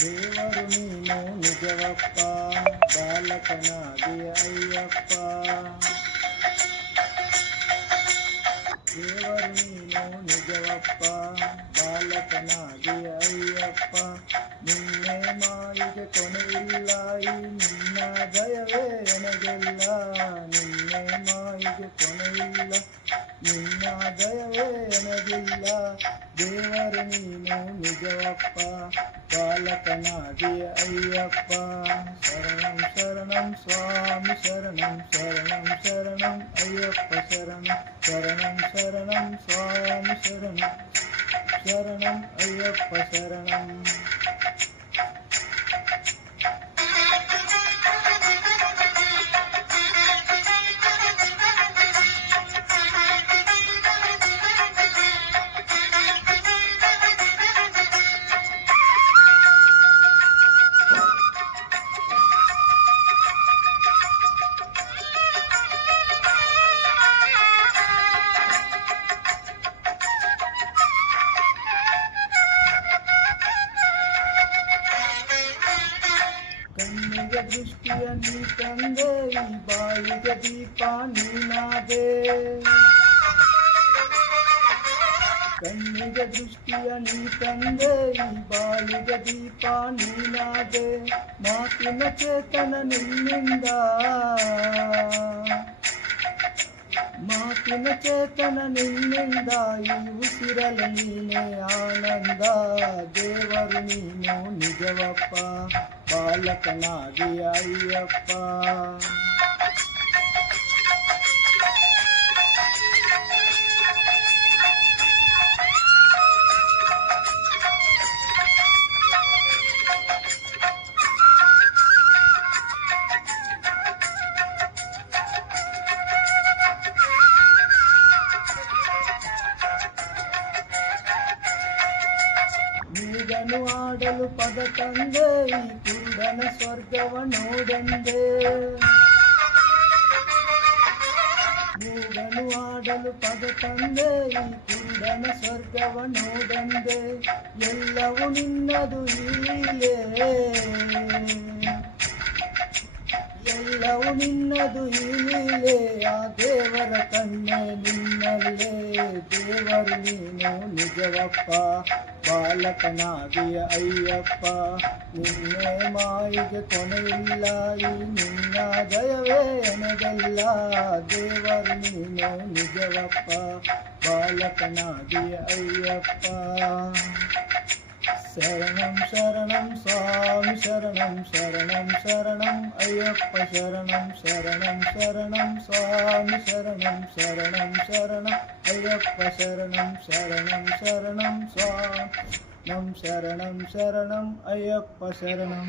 ದೇವರು ನೀನು ನಿಜವಪ್ಪ ಬಾಲಕನಾದಿಯ ಅಯ್ಯಪ್ಪ. ದೇವರು ನೀನು ನಿಜವಪ್ಪ ಬಾಲಕನಾದಿಯ ಅಯ್ಯಪ್ಪ. ನಿನ್ನೆ ಮಾಯಿಗೆ ಕೊನೆಯಿಲ್ಲ, ಈ ನಿನ್ನ ದಯವೇ ನನಗೆಲ್ಲ. ನಿನ್ನೆ ಮಾಯಿಗೆ ಕೊನೆಯಿಲ್ಲ, ನಿನ್ನ ದಯವೇ ನನಗಿಲ್ಲ. ದೇವರು ನೀನು ನಿಜವಪ್ಪ ಬಾಲಕನಾದಿಯ ಅಯ್ಯಪ್ಪ. ಶರಣಂ ಶರಣಂ ಸ್ವಾಮಿ ಶರಣಂ ಶರಣಂ ಶರಣಂ ಅಯ್ಯಪ್ಪ ಶರಣಂ. ಶರಣಂ ಶರಣಂ ಸ್ವಾಮಿ ಶರಣಂ ಶರಣಂ ಅಯ್ಯಪ್ಪ ಶರಣಂ. ಕಣ್ಣಿಗೆ ದೃಷ್ಟಿಯ ನೀ ತಂದೆ, ಈ ಬಾಳಿಗೆ ದೀಪ ನೀನಾದೆ. ಕಣ್ಣಿಗೆ ದೃಷ್ಟಿಯ ನೀ ತಂದೆ, ಈ ಬಾಳಿಗೆ ದೀಪ ನೀನಾದೆ. ಮಾತಿನ ಚೇತನ ನಿನ್ನಿಂದ, ಮಾತಿನ ಚೇತನ ನಿನ್ನಿಂದ. ಈ ಉಸಿರಲು ನೀನೇ ಆನಂದ. ದೇವರು ನೀನು ನಿಜವಪ್ಪ ಬಾಲಕನಾದಿಯ ಅಯ್ಯಪ್ಪ. ಮೂಗನು ಆಡಲು ಪದ ತಂದೆ, ಈ ಕುರುಡನ ಸ್ವರ್ಗವ ನೋಡೆಂದೆ. ಮೂಗನು ಆಡಲು ಪದ ತಂದೆ, ಈ ಕುರುಡನ ಸ್ವರ್ಗವ ನೋಡೆಂದೆ. ಎಲ್ಲವೂ ನಿನ್ನದು ಈ ಲೀಲೆ, ಎಲ್ಲವೂ ನಿನ್ನದು ಈ ಲೀಲೆ. ಆ ದೇವರ ಕಣ್ಣೆ ನಿನ್ನಲ್ಲೇ. ದೇವರು ನೀನು ನಿಜವಪ್ಪ ಬಾಲಕನಾದಿಯ ಅಯ್ಯಪ್ಪ. ನಿನ್ನೆ ಮಾಯಿಗೆ ಕೊನೆಯಿಲ್ಲ, ಈ ನಿನ್ನ ದಯವೇ ನನಗೆಲ್ಲ. ದೇವರು ನೀನು ನಿಜವಪ್ಪ ಬಾಲಕನಾದಿಯ ಅಯ್ಯಪ್ಪ. ಶರಣಂ ಶರಣಂ ಸ್ವಾಮಿ ಶರಣಂ ಶರಣಂ ಶರಣಂ ಅಯ್ಯಪ್ಪ ಶರಣಂ. ಶರಣಂ ಶರಣಂ ಸ್ವಾಮಿ ಶರಣಂ ಶರಣಂ ಶರಣಂ ಅಯ್ಯಪ್ಪ ಶರಣಂ. ಶರಣಂ ಶರಣಂ ಸ್ವಾಮಿ ಶರಣಂ ಶರಣಂ ಅಯ್ಯಪ್ಪ ಶರಣಂ.